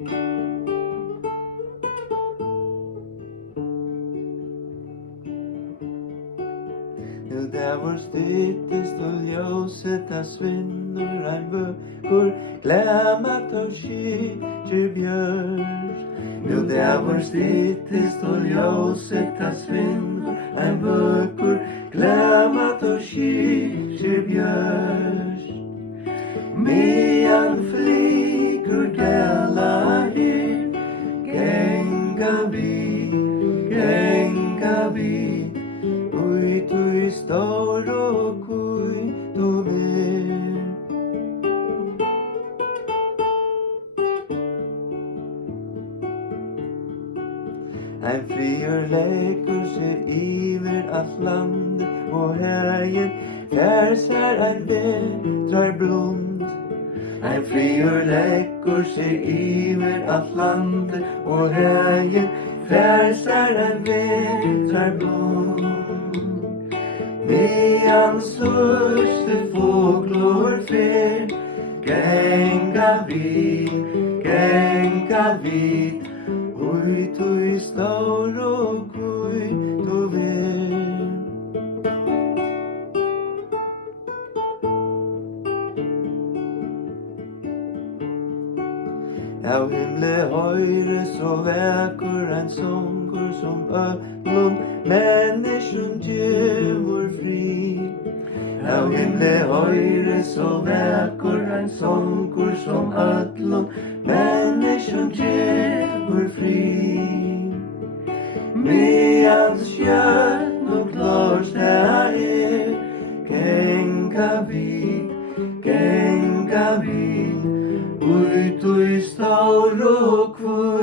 Nu där vår styttest och ljóset það svinnur ein vökkur glemat av skýtur björns. Nu där vår styttest og ljóset það svinnur ein vökkur glemat av skýtur björns. Medan flikur dela her, genga vi, ut i stor og ut og ver. Ein friur leikur seg iver alt landet, og hegin færsar ein vetrar blond. Ein friur leikur seg iver alt landet, og hegin færsar ein vetrar blond. Medan største fåglor fer, genga vi, ut i stor og ut og ver. Av himle høyre så vekur ein songur som öllum menneskjum gjevur fri. Av himle høyre så vekur ein songur som öllum menneskjum gjevur fri. Medan skjønn og klårstad genga vi, ut i stor og kvøy.